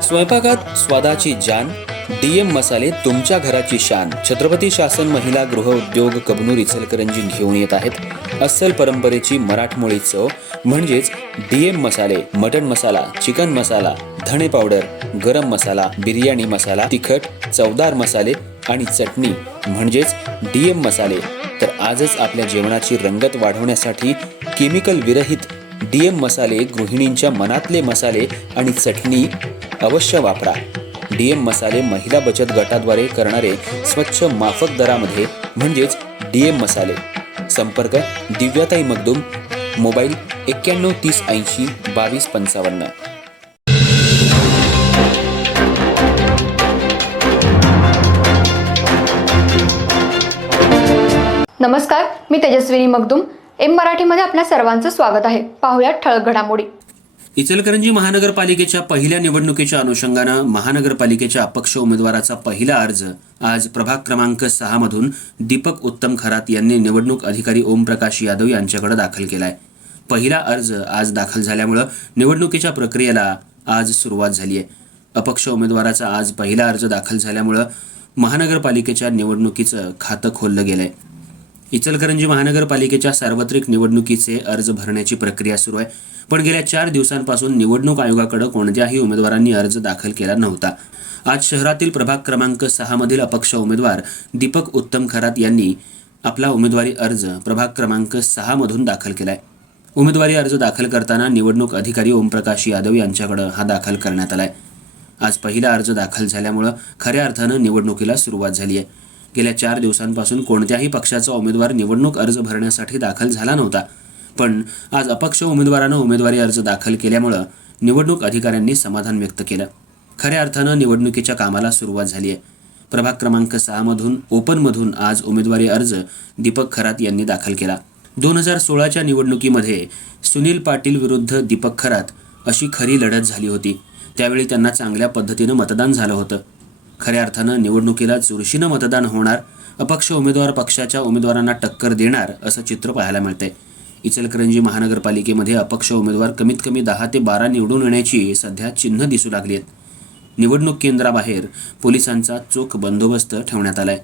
स्वयंपाकात स्वादाची जान, डीएम मसाले तुमच्या घराची शान. छत्रपती शासन महिला गृह उद्योग कबनूर इचलकरंजी घेऊन येत आहेत अस्सल परंपरेची मराठमोळी चव म्हणजेच डीएम मसाले. मटन मसाला, चिकन मसाला, धणे पावडर, गरम मसाला, बिर्याणी मसाला, तिखट चवदार मसाले आणि चटणी म्हणजेच डीएम मसाले. तर आजच आपल्या जेवणाची रंगत वाढवण्यासाठी केमिकल विरहित डीएम मसाले, गृहिणींच्या मनातले मसाले आणि चटणी अवश्य वापरा. डीएम मसाले महिला बचत गटाद्वारे करणारे स्वच्छ माफक दरामध्ये म्हणजेच डीएम मसाले. संपर्क दिव्याताई मगदूम, मोबाईल 91 30 80 22 55. नमस्कार, मी तेजस्विनी मगदूम. एम मराठीमध्ये आपल्या सर्वांचं स्वागत आहे. पाहूयात ठळक घडामोडी. इचलकरंजी महानगरपालिकेच्या पहिल्या निवडणुकीच्या अनुषंगानं महानगरपालिकेच्या अपक्ष उमेदवाराचा पहिला अर्ज आज प्रभाग क्रमांक 6 मधून दीपक उत्तम खरात यांनी निवडणूक अधिकारी ओमप्रकाश यादव यांच्याकडे दाखल केलाय. पहिला अर्ज आज दाखल झाल्यामुळं निवडणुकीच्या प्रक्रियेला आज सुरुवात झाली आहे. अपक्ष उमेदवाराचा आज पहिला अर्ज दाखल झाल्यामुळं महानगरपालिकेच्या निवडणुकीचं खातं खोललं गेलंय. इचलकरंजी महानगरपालिकेच्या सार्वत्रिक निवडणुकीचे अर्ज भरण्याची प्रक्रिया सुरू आहे. पण गेल्या 4 दिवसांपासून निवडणूक आयोगाकडे कोणत्याही उमेदवारांनी अर्ज दाखल केला नव्हता. आज शहरातील प्रभाग क्रमांक 6 मधील अपक्ष उमेदवार दीपक उत्तम खरात यांनी आपला उमेदवारी अर्ज प्रभाग क्रमांक 6 मधून दाखल केलाय. उमेदवारी अर्ज दाखल करताना निवडणूक अधिकारी ओमप्रकाश यादव यांच्याकडे हा दाखल करण्यात आलाय. आज पहिला अर्ज दाखल झाल्यामुळं खऱ्या अर्थानं निवडणुकीला सुरुवात झाली आहे. गेल्या 4 दिवसांपासून कोणत्याही पक्षाचा उमेदवार निवडणूक अर्ज भरण्यासाठी दाखल झाला नव्हता. पण आज अपक्ष उमेदवारानं उमेदवारी अर्ज दाखल केल्यामुळं निवडणूक अधिकाऱ्यांनी समाधान व्यक्त केलं. खऱ्या अर्थानं निवडणुकीच्या कामाला सुरुवात झाली आहे. प्रभाग क्रमांक 6 मधून ओपनमधून आज उमेदवारी अर्ज दीपक खरात यांनी दाखल केला. 2016च्या निवडणुकीमध्ये सुनील पाटील विरुद्ध दीपक खरात अशी खरी लढत झाली होती. त्यावेळी त्यांना चांगल्या पद्धतीनं मतदान झालं होतं. खऱ्या अर्थानं निवडणुकीला चुरशीनं मतदान होणार, अपक्ष उमेदवार पक्षाच्या उमेदवारांना टक्कर देणार असं चित्र पाहायला मिळतंय. इचलकरंजी महानगरपालिकेमध्ये अपक्ष उमेदवार कमीत कमी 10 ते 12 निवडून येण्याची सध्या चिन्ह दिसू लागली आहेत. निवडणूक केंद्राबाहेर पोलिसांचा चोख बंदोबस्त ठेवण्यात आलाय.